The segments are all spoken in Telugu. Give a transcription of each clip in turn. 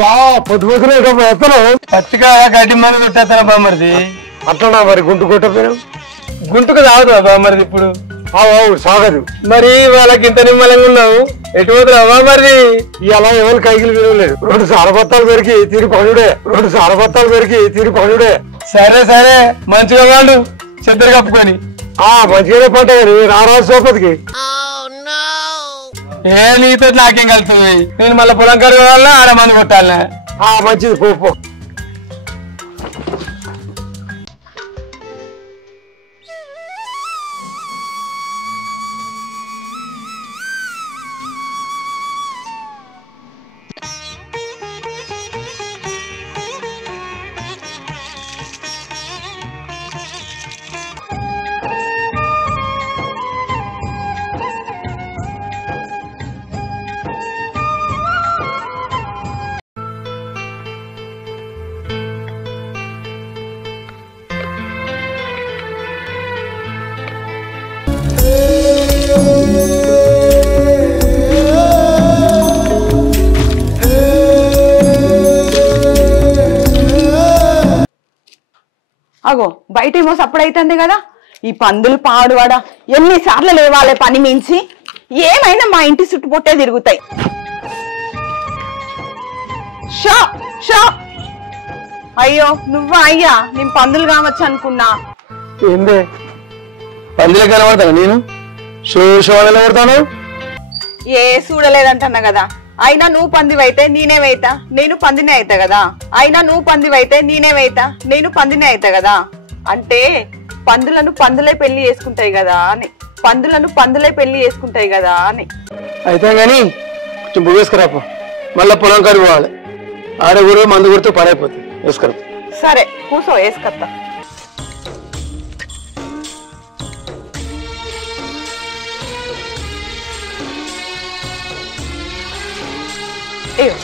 బాగా పొద్దు పొద్దున ఎత్తను పచ్చిగా గడ్డి మంది కొట్టేస్తాను బామ్మరిది. అట్లా మరి గుంటు కొట్టపోయావు గుంటుకు తాగుతా బామ్మరిది ఇప్పుడు సాగదు మరి వాళ్ళకి ఇంత నిమ్మలంగా ఉన్నావు ఎటు పోతున్నావు బామ్మరిది? ఇలా ఎవరు కైకిలు విలువలేదు 2 సారబత్తాలు పెరిగి తిరిగి పనుడే 2 సారబత్తాలు పెరిగి తిరిగి పనుడే. సరే సరే మంచిగా వాళ్ళు చెద్దరు కప్పుకొని మంచిగానే పడ్డాయి రారాజు సోపతికి. ఏ నీతో నాకేం కలుతుంది? నేను మళ్ళీ పొలం కడుగు వల్ల ఆడ మంది కొట్టాలనే. మంచిది పో. అగో బయటేమో సప్పుడైతుంది కదా. ఈ పందులు పాడువాడా ఎన్నిసార్లు లేవాలే పని మించి. ఏమైనా మా ఇంటి చుట్టుపొట్టే తిరుగుతాయి. షో షో అయ్యో నువ్వా అయ్యా? నేను పందులు కావచ్చు అనుకున్నా. ఏందే పందులే కనబడతాను నేను? షోషోడలు కొడతాను. ఏ చూడలేదంటున్నా కదా. అయినా నువ్వు పందివైతే నేనేవైతా, నేను పందినే అవుతా కదా. అయినా నువ్వు పందివైతే నేనేవైతా, నేను పందినే అవుతా కదా. అంటే పందులను పందులే పెళ్లి చేసుకుంటాయి కదా అని. పందులను పందులే పెళ్లి చేసుకుంటాయి కదా అని. అయితే గాని కొంచెం వేసుకురాపో. మళ్ళీ పొలం కడుగు పోవాలి. ఆడ ఊరు మందు కొడుతూ పడైపోతుంది. వేసుకురా. సరే కూసో వేసుకొస్తా. అయ్యో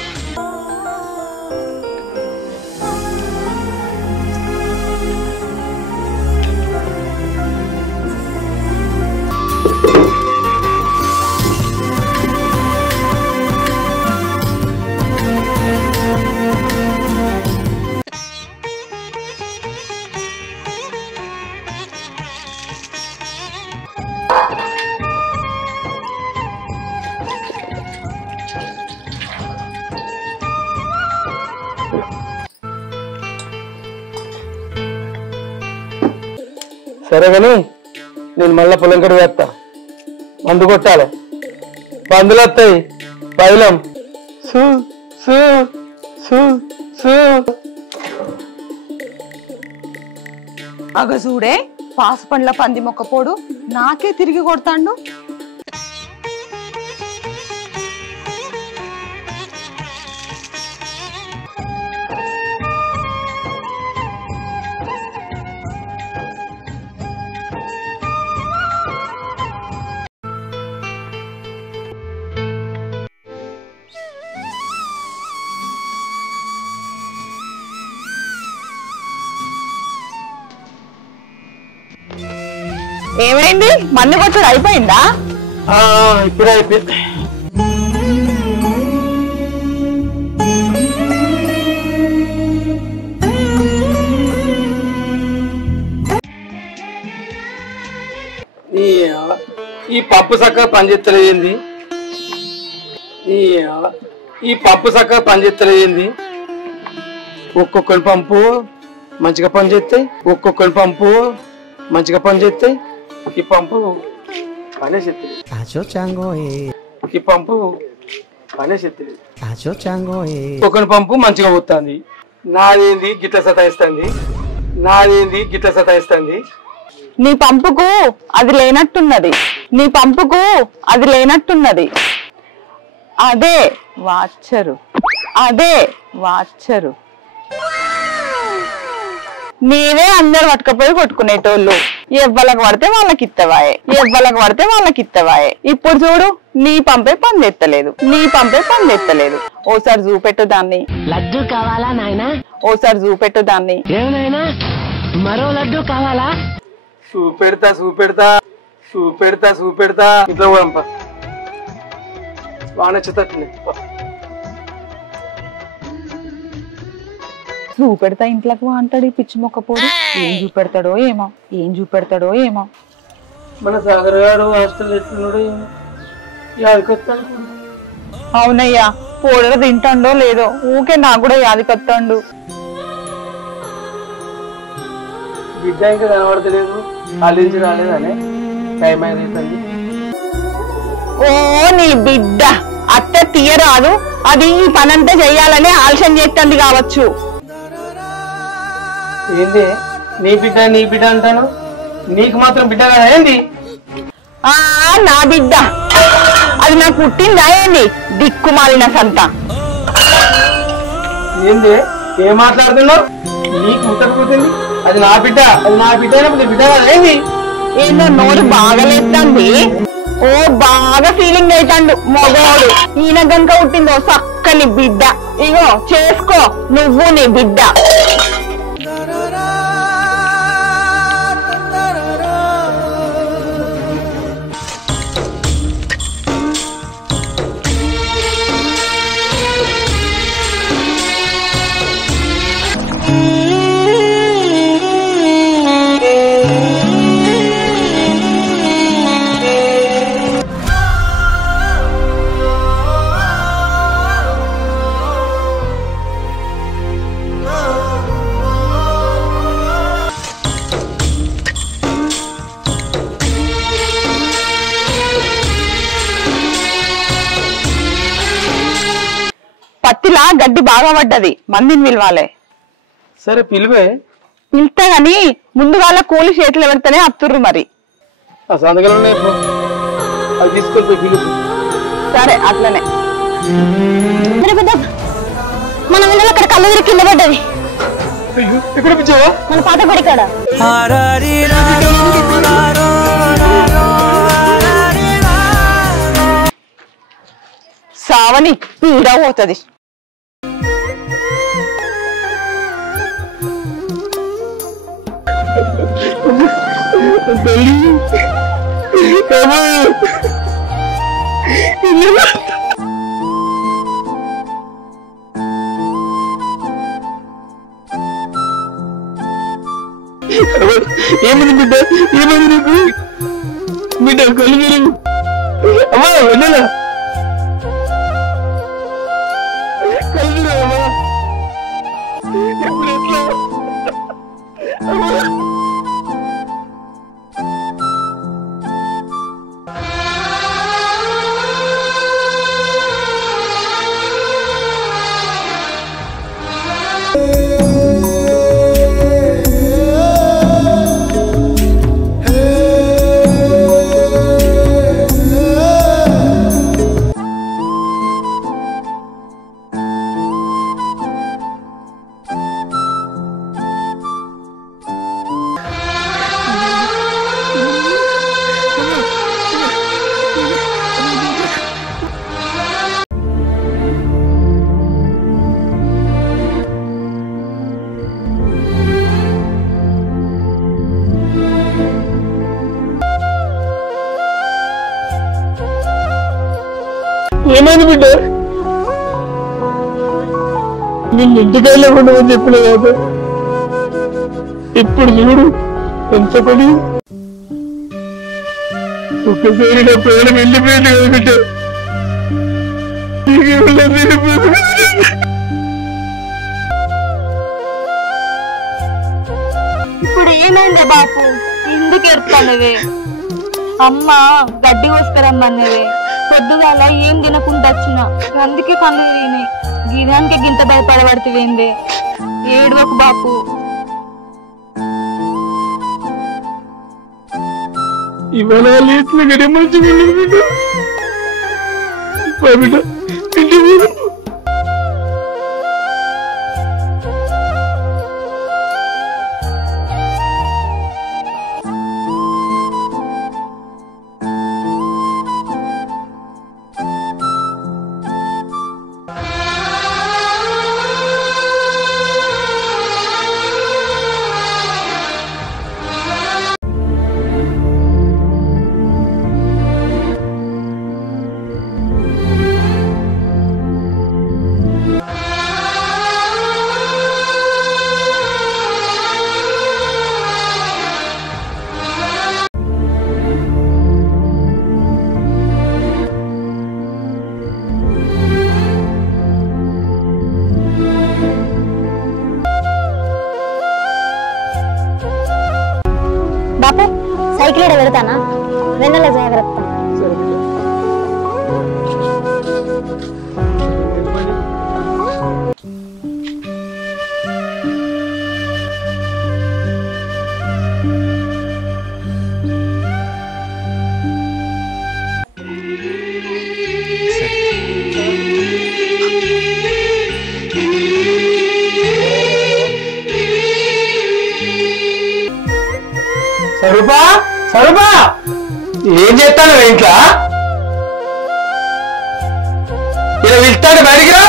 సరే కానీ నేను మళ్ళా పొలం కడుగు వేస్తా. మందు కొట్టాలి. పందులు వస్తాయి. పైలం సూ సూ సూ సూ. అగ చూడే పాసు పండ్ల పంది మొక్కపోడు నాకే తిరిగి కొడతాండు. ఏమైంది? మందు కొట్టుడు అయిపోయిందా? ఇప్పుడే అయిపోయింది. ఈ పప్పు చక్కగా పనిచేస్తలేంది. ఈ పప్పు చక్కగా పనిచేస్తలేంది. ఒక్కొక్కరి పంపు మంచిగా పనిచేస్తాయి. ఒక్కొక్కరి పంపు మంచిగా పనిచేస్తాయి. ఈ పంపు పనిచేస్తుంది. ఈ పంపు పనిచేస్తుంది. ఒక్కొక్కరి పంపు మంచిగా పోతుంది. నాదేంది గిట్ల సతాయిస్తుంది. నాదేంది గిట్ల సతాయిస్తుంది. నీ పంపుకు అది లేనట్టున్నది. నీ పంపుకు అది లేనట్టున్నది. అదే వాచరు. అదే వాచరు. నీవే అందరు పట్టుకపోయి కొట్టుకునేటోళ్ళు. ఎవ్వలకు పడితే వాళ్ళకి ఇత్తవాయే. ఎవ్వలకు పడితే వాళ్ళకి ఇత్తవాయే. ఇప్పుడు చూడు నీ పంపే పని తెత్తలేదు. నీ పంపే పని తెత్తలేదు. ఓసారి చూపెట్టు దాన్ని. లడ్డు కావాలా నాయనా? ఓసారి చూపెట్టు దాన్ని. ఏమైనా మరో లడ్డు కావాలా? చూపెడతా చూపెడతా చూపెడతా చూపెడతా. ఇంట్లో వానొచ్చేటట్లే. చూపెడతా ఇంట్లోకి అంటాడు ఈ పిచ్చి మొక్కపోడు. ఏం చూపెడతాడో ఏమో. మన సాగర్ గారు హాస్టల్ ఎట్లున్నాడో ఏమో యాదికొస్తాను. అవునయ్యా, పోడగా తింటాడో లేదో ఊకే నాకు కూడా యాదికొస్తాడు. బిడ్డ ఇంకా కనబడతలేదు, ఆలోచించి రాలేదనే టైం అయిపోయింది. ఓ నీ బిడ్డ అత్త తీయరాదు, అది ఈ పనంతా చెయ్యాలని ఆలస్యం చేస్తుంది కావచ్చు. ఏంది నీ బిడ్డ అంటాను, నీకు మాత్రం బిడ్డ కదా ఏంది? నా బిడ్డ అది నాకు పుట్టిందా ఏంది దిక్కుమాలిన సంత. ఏంది ఏం మాట్లాడుతున్నావు? నీకు ముట్టకపోతుంది, అది నా బిడ్డ అయినప్పుడు బిడ్డ కదా ఏంది? ఏదో నోరు బాగలేస్తుంది. ఓ బాగా ఫీలింగ్ అవుతాడు మగోడు. ఈయన గనుక పుట్టిందో చక్కని బిడ్డ. ఇగో చేసుకో నువ్వు నీ బిడ్డ. పత్తిలా గడ్డి బాగా పడ్డది, మందిని పిలవాలి. సరే పిలివే. పిలుస్తా గాని ముందుగా కూలి చేతులు పెడితేనే అత్తుర్రు మరి. ఆ సంతకాలు అది తీసుకొని పోయి పిలుపు. సరే అట్లనే. మన పిల్లలు అక్కడ కళ్ళు తిరిగి కింద పడ్డది. ఎక్కడ పిచ్చావా? మన పాత గుడి కాడ. సావని పీడ పోతుంది. ఏమైంది బిడ్డ? ఏమైంది నీకు? బిడ్డ కళ్ళు మీరు అమ్మా వెళ్ళా కళ్ళు అమ్మా. ఇప్పుడు ఎట్లా? ఏమైంది బిడ్డ? నిన్ను ఇంటికాయలో ఉండమని చెప్పిన కదా, ఇప్పుడు చూడు ఎంత పని. ఒక్కసారి నా ప్రాణం వెళ్ళిపోయింది కదా బిడ్డ. ఇప్పుడు ఏమైందే బాపు, ఎందుకు ఏడుస్తానవే? అమ్మ గడ్డి కోసుకురమ్మన్నవే, పొద్దుగాల ఏం తినకుండా వచ్చిన, అందుకే కళ్ళు తిరిగినాయి. గిదానికి గింత భయపడబడుతుంది. ఏడవకు బాపు. ఇవాళ లేచిన గడి మంచిగా బిడ్డ. ఇంటి మీద సైకిల్ ఇక్కడ పెడతానా వెన్నెల జాగ్రత్త. స్వరూపా స్వరూపా ఏం చేస్తాను ఇంట్లో ఇలా వెళ్తాడు బయటికి రా.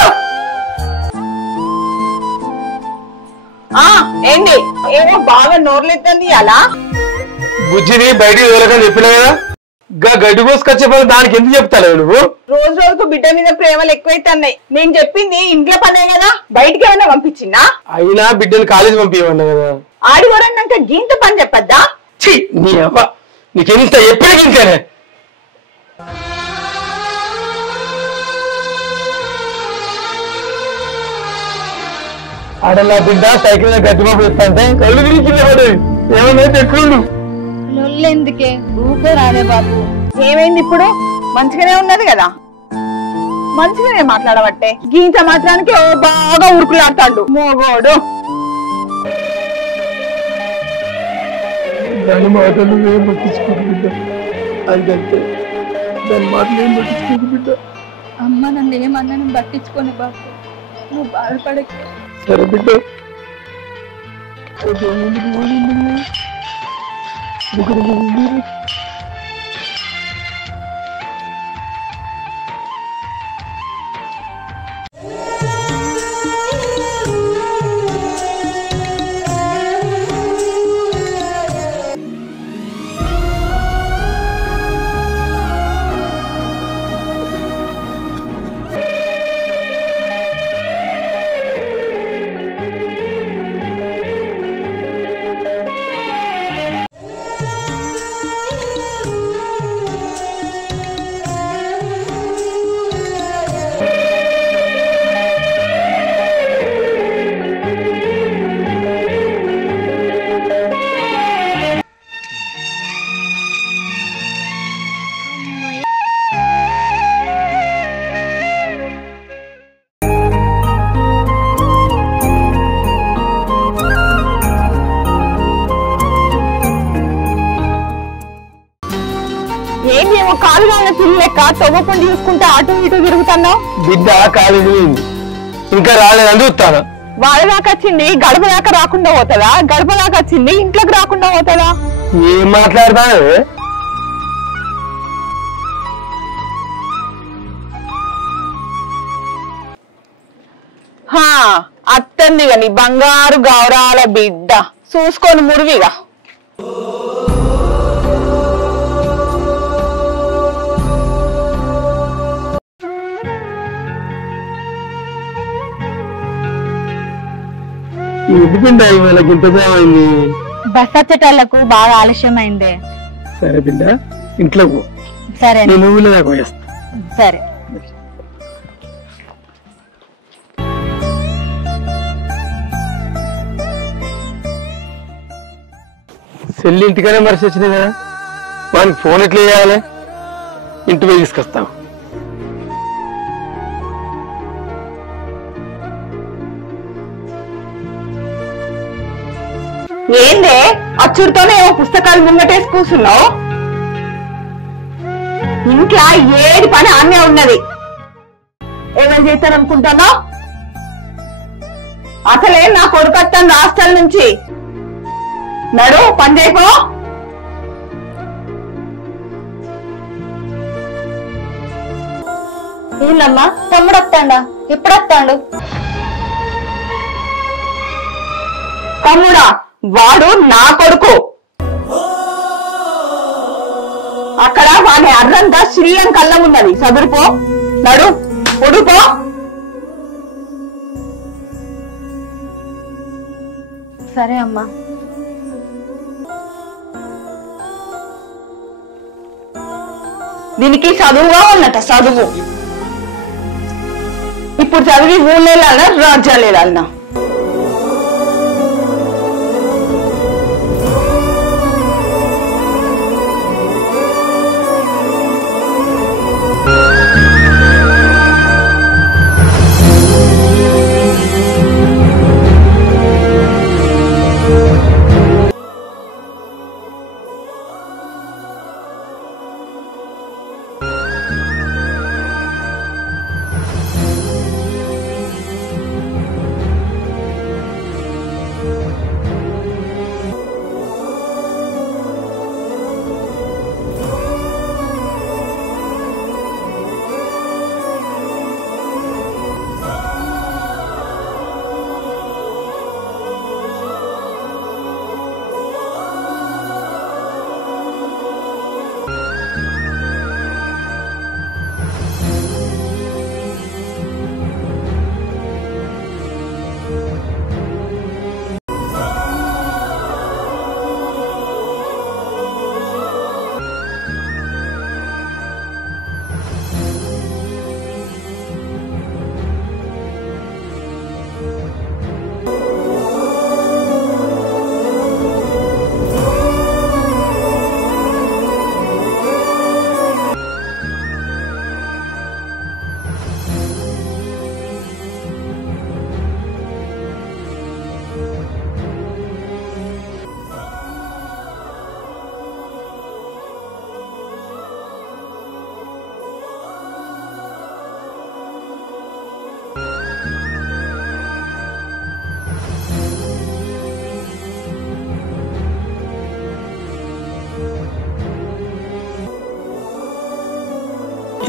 ఏంటి ఏమో బాగా నోర్లెత్తంది అలా బుజ్జిని బయటికి వెళ్ళకని చెప్పినా కదా, గడ్డి కోసుకొచ్చే పని దానికి ఎందుకు చెప్తాను నువ్వు? రోజు రోజుకు బిడ్డ మీద ప్రేమలు ఎక్కువైతున్నాయి. నేను చెప్పింది ఇంట్లో పనే కదా, బయటికి ఏమైనా పంపించిందా? అయినా బిడ్డను కాలేజీ పంపించమన్నా కదా. ఆడివరన్నాక గీంత పని చెప్పద్దా? ఛీ నీ అవ్వ, నీకెంత ఎప్పటికి ఇంతేనే. ఆడలా బిడ్డ సైకిల్ గడ్డి పంపు ఇస్తాంటే కళ్ళు తిరిగి ఏమైనా ఎట్లుండు లొల్లెందుకే ఊపే రాదే బాబు. ఏమైంది ఇప్పుడు? మంచిగానే ఉన్నది కదా, మంచిగానే మాట్లాడబట్టే గీంత మాత్రానికి బాగా ఉరుకులాడతాడు మోగోడు. దాని మాటలు ఏం పట్టించుకోకు బిడ్డ, అదంతే దాని మాటలు ఏం పట్టించుకోకు బిడ్డ. అమ్మ నన్ను ఏమన్నా నేను పట్టించుకోను బాబు, నువ్వు బాధపడకే. సరే బిడ్డ. ఏంటేమో కాలు కాళ్ళ పిల్లెక్క తవ్వకుండా చూసుకుంటే అటు ఇటు తిరుగుతున్నావు. బిడ్డ కాలేజీ ఇంకా రాలేదని చూస్తాను. వాళ్ళ దాకా వచ్చింది గడప దాకా రాకుండా పోతుందా? గడప దాకా వచ్చింది ఇంట్లోకి రాకుండా పోతుందా? ఏం మాట్లాడతాను? అత్తందిగా నీ బంగారు గౌరాల బిడ్డ చూసుకొని మురివిగా. ఎందుకంటే వాళ్ళకి ఇంత ఏమైంది? బస్ వచ్చేటోళ్లకు బాగా ఆలస్యమైందే. సరే బిడ్డ ఇంట్లో పో. సరే నేను ఊళ్ళో దాకా పోయేస్తా. సరే. సెల్లి ఇంటికనే మరిచి వచ్చింది కదా, వానికి ఫోన్ ఎట్లా చేయాలి? ఇంటి పోయి తీసుకొస్తాం. ఏందే అచ్చుడితోనే ఏమో పుస్తకాలు ముంగటేసి కూర్చున్నావు? ఇంట్లో ఏది పని ఆమె ఉన్నది. ఏమేం చేస్తాననుకుంటున్నావు? అసలే నా కొడుకు వస్తాను హాస్టల్ నుంచి. నడు పని చేయపో. ఏందమ్మా తమ్ముడు వస్తాడా? ఎప్పుడు వస్తాడు? తమ్ముడా? వాడు నా కొడుకు. అక్కడ వాడి అర్ధంతా శ్రీలంకల్లా ఉన్నది. చదువుపో. నడు పొడుపో. సరే అమ్మా. దీనికి చదువుగా ఉన్నట చదువు. ఇప్పుడు చదివి ఊళ్ళేళ్ళ రాజ్యాలేళ్ళ.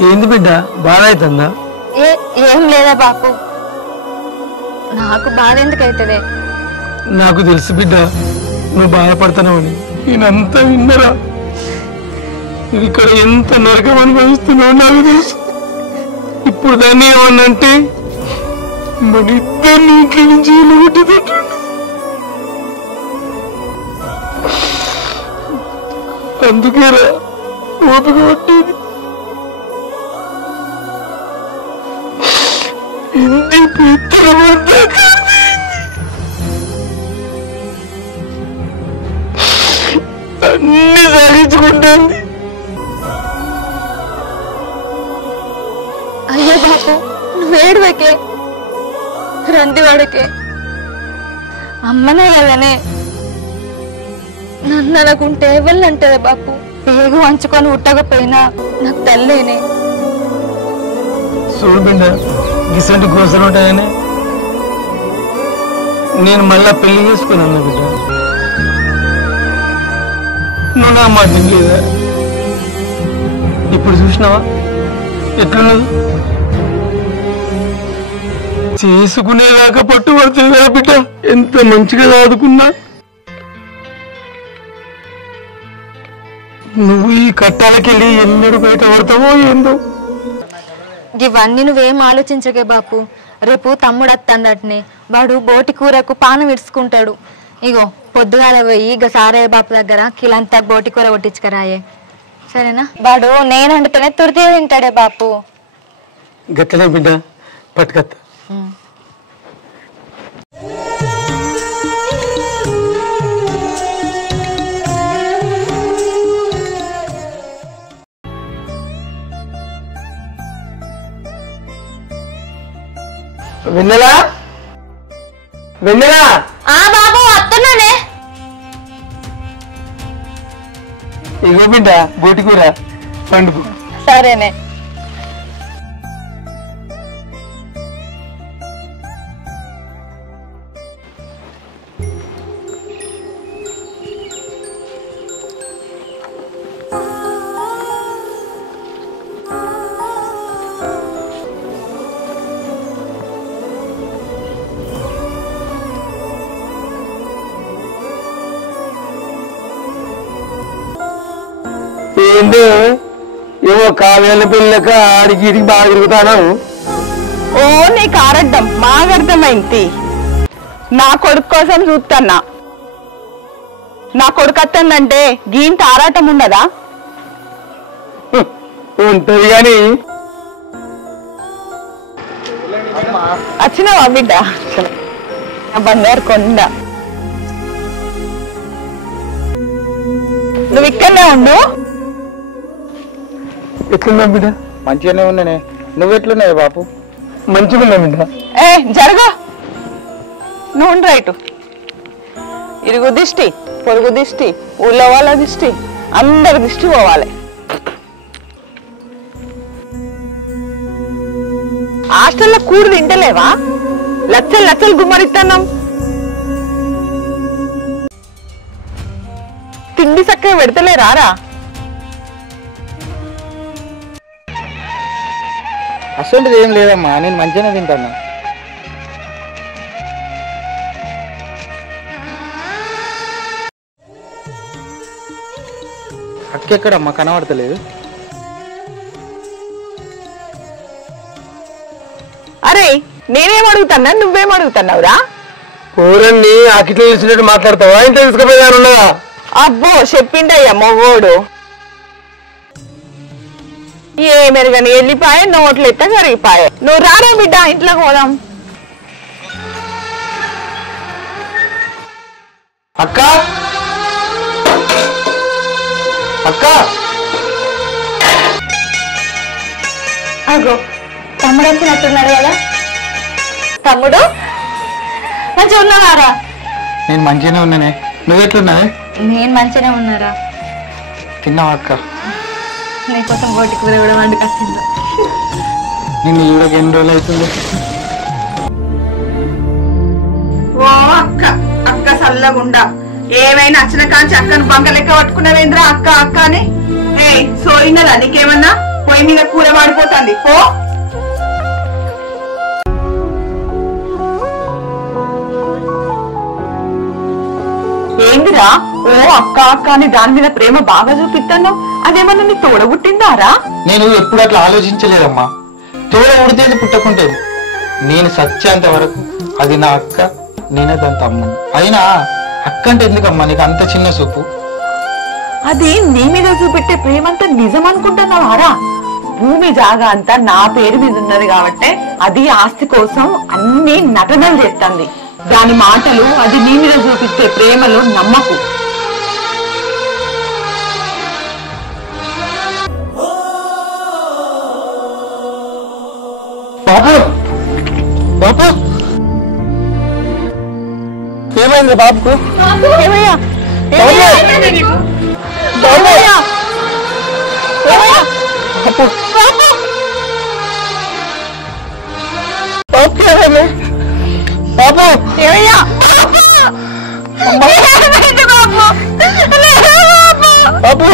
ఏంది బిడ్డ బాధ అవుతుందా? ఏం లేదా బాపు, నాకు బాధ ఎందుకైతుంది? నాకు తెలుసు బిడ్డ నువ్వు బాధపడుతున్నావని. నేనంతా విన్నరా, ఇక్కడ ఎంత నరకం అనుభవిస్తున్నావు నాకు తెలుసు. ఇప్పుడు దాన్ని ఏమన్నంటే మన ఇద్దరిని ఇంట్లో నుంచి వెళ్ళగొట్టేటట్టు. అందుకేరా ఓపిక పట్టేది. అన్ని సాధించుకుంటుంది. అయ్యో బాపు, నువ్వేడువకే, రంది వాడకే. అమ్మనే కదనే, నన్ను అనుకుంటే ఎవళ్ళంటదే బాపు. పేగు వంచుకొని ఉట్టకపోయినా నాకు తల్లేనే. చూడు బిడ్డ, గిసంటి గోసలు ఉంటాయని నేను మళ్ళా పెళ్లి చేసుకున్నాను బిడ్డ. నువ్వు నా మాట లేదా? ఇప్పుడు చూసినావా ఎట్లున్నది? చేసుకునేదాకా పట్టుబడుతుంది కదా బిడ్డ. ఎంత మంచిగా చదువుకున్నా నువ్వు ఈ కట్టాలకెళ్ళి ఎన్నడూ బయట పడతావో ఏందో. ఇవన్నీ నువ్వేం ఆలోచించకే బాపు. రేపు తమ్ముడు అత్తండటనే, వాడు బోటి కూరకు పానం ఇడుచుకుంటాడు. ఇగో పొద్దుగాల పోయి ఇక సారయ్య బాపు దగ్గర కిలంతా బోటి కూర కొట్టించుకరాయే, సరేనా? వాడు నేను వండుతూనే తుడితే తింటాడే బాపు. గట్లనే బిడ్డ, పట్టుకత్త. వెన్నెలా, వెన్నెలా. బాబు వస్తున్నానే. ఇగో బిడ్డ బోటి కూర పండుకు. సరేనే. ఏందో ఏమో కావేళ్ళ పిల్లక ఆడికి ఇడికి బాగా తిరుగుతాను. ఓ నీకు ఆరడ్డం మాగర్థమైంది. నా కొడుకు కోసం చూస్తున్నా. నా కొడుకు అత్తందంటే గీంత ఆరాటం ఉండదా? ఉంటది గాని. వచ్చినావా బిడ్డ? బంగారు కొండ. నువ్వు ఇక్కడనే ఉండు. ఎట్లున్నా బిడ్డ? మంచిగానే ఉన్నానే. నువ్వెట్లున్నావు బాపు? మంచిగా ఉన్నా బిడ్డ. జరగా, నువ్వు రైటు. ఇరుగు దిష్టి, పొరుగు దిష్టి, ఊళ్ళో వాళ్ళ దిష్టి, అందరి దిష్టి పోవాలి. హాస్టల్లో కూడు తింటలేవా? లచ్చలు లచ్చలు గుమ్మరిస్తున్నాం. తిండి చక్కగా పెడతలేరారా? అసలు ఏం లేదమ్మా, నేను మంచిగానే తింటాను. అక్కెక్కడమ్మా కనబడతలేదు? అరే నేనేం అడుగుతున్నా, నువ్వేం అడుగుతున్నావురా? కూరని ఆకిట్లో తెలిసినట్టు మాట్లాడతావా? ఇంట్లో తీసుకుపోయానున్నదా? అబ్బో చెప్పిండయ్యా మొగోడు. ఏ మెరుగని వెళ్ళిపాయ, నోట్లు ఎత్త జరిగిపాయ. నువ్వు రారా బిడ్డ, ఇంట్లోకి పోదాం. అక్క, అక్క. అగో తమ్ముడు వచ్చినట్టున్నాడు కదా. తమ్ముడు మంచిగా ఉన్నావారా? నేను మంచిగానే ఉన్నానే. నువ్వెట్లున్నావే? నేను మంచిగానే ఉన్నారా. తిన్నావా అక్క? నీకోసం బోటి కూర కూడా వండుకొచ్చింది. నిన్ను చూడక ఎన్ని రోజులు అవుతుంది? ఓ అక్క, అక్క సల్లగుండా. ఏమైనా వచ్చిన కాంచి అక్కను బంక లెక్క పట్టుకున్నావేంద్రా అక్క అక్క అని? ఏ సోయినదా నీకేమన్నా? పొయ్యి మీద కూర మాడిపోతుంది పో. ఏందిరా ఓ అక్క అక్క అని దాని మీద ప్రేమ బాగా చూపిస్తాను. అదేమన్నా నీ తోడబుట్టిందారా? నేను ఎప్పుడు అట్లా ఆలోచించలేదమ్మా. తోడ ఉడితేది పుట్టకుంటేది. నేను సత్యంత వరకు అది నా అక్క, నేనే దాని తమ్ముని. అయినా అక్క అంటే ఎందుకమ్మా నీకు అంత చిన్న చూపు? అది నీ మీద చూపెట్టే ప్రేమంతా నిజం అనుకుంటున్నావారా? భూమి జాగా అంతా నా పేరు మీద ఉన్నది కాబట్టి అది ఆస్తి కోసం అన్ని నటనలు చేస్తుంది. దాని మాటలు అది నీ మీద చూపించే ప్రేమలో నమ్మకు. బాబు బాబు ఏమైంది బాబుకు? ఏమయ్యా బాబు ఏమయ్యా బాబు